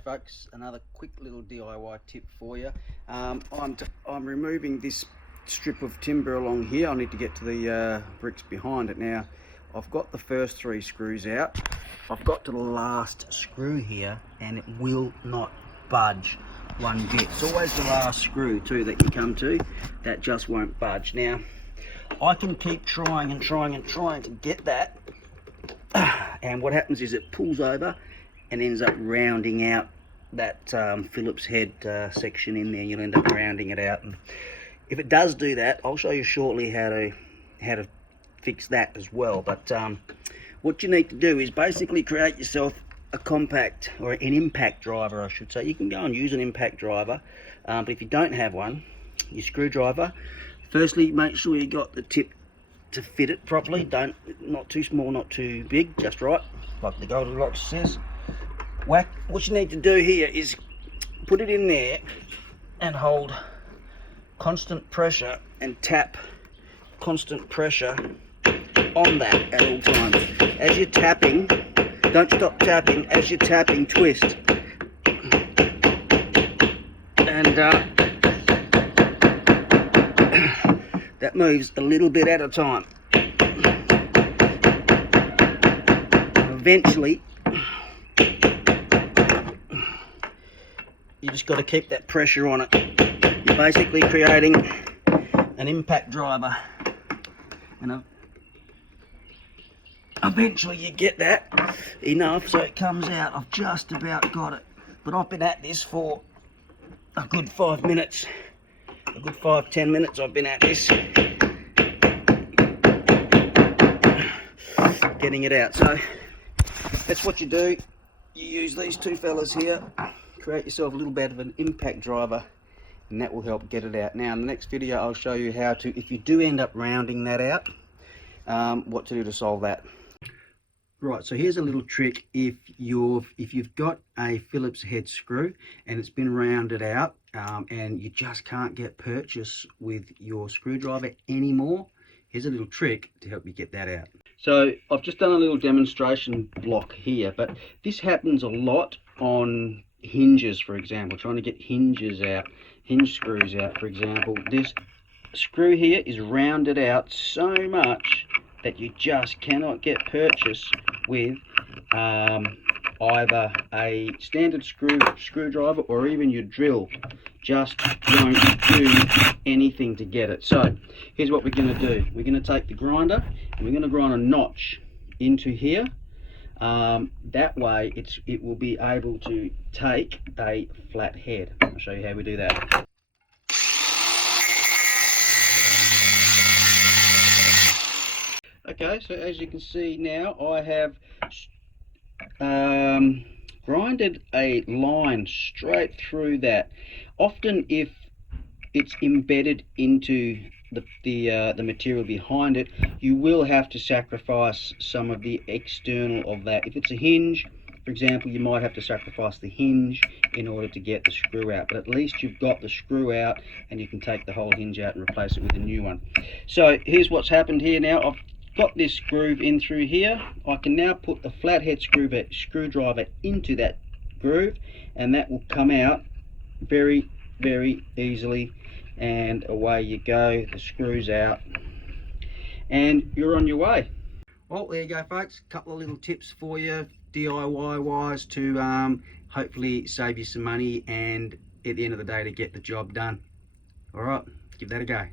G'day folks, another quick little DIY tip for you. I'm removing this strip of timber along here. I need to get to the bricks behind it. Now I've got the first 3 screws out. I've got to the last screw here and it will not budge one bit. It's always the last screw too that you come to that just won't budge. Now I can keep trying and trying and trying to get that, and what happens is it pulls over and ends up rounding out that Phillips head section in there. You'll end up rounding it out, and if it does do that, I'll show you shortly how to fix that as well. But what you need to do is basically create yourself a compact, or an impact driver I should say. You can go and use an impact driver, but if you don't have one, your screwdriver, firstly make sure you got the tip to fit it properly. Not too small, not too big, just right, like the Goldilocks says. Whack. What you need to do here is put it in there and hold constant pressure and tap constant pressure on that at all times. As you're tapping, don't stop tapping. As you're tapping, twist, and that moves a little bit at a time. Eventually you just got to keep that pressure on it. You're basically creating an impact driver, and eventually you get that enough so it comes out. I've just about got it, but I've been at this for a good 5 minutes, a good 5-10 minutes I've been at this, getting it out. So that's what you do. You use these 2 fellas here, create yourself a little bit of an impact driver, and that will help get it out. Now in the next video I'll show you how to, if you do end up rounding that out, what to do to solve that. Right, so here's a little trick. If you've got a Phillips head screw and it's been rounded out, and you just can't get purchase with your screwdriver anymore, here's a little trick to help you get that out. So I've just done a little demonstration block here, but this happens a lot on hinges, for example, trying to get hinges out, hinge screws out, for example. This screw here is rounded out so much that you just cannot get purchase with either a standard screwdriver or even your drill. Just won't do anything to get it. So here's what we're going to do. We're going to take the grinder and we're going to grind a notch into here. That way it will be able to take a flat head. I'll show you how we do that. Okay, so as you can see now, I have grinded a line straight through that. Often if it's embedded into the material behind it, you will have to sacrifice some of the external of that. If it's a hinge, for example, you might have to sacrifice the hinge in order to get the screw out, but at least you've got the screw out and you can take the whole hinge out and replace it with a new one. So here's what's happened here now. I've got this groove in through here. I can now put the flathead screwdriver into that groove, and that will come out very easily, and away you go. The screw's out and you're on your way. Well, there you go folks, a couple of little tips for you DIY wise to hopefully save you some money and at the end of the day to get the job done. All right, give that a go.